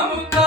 Vamos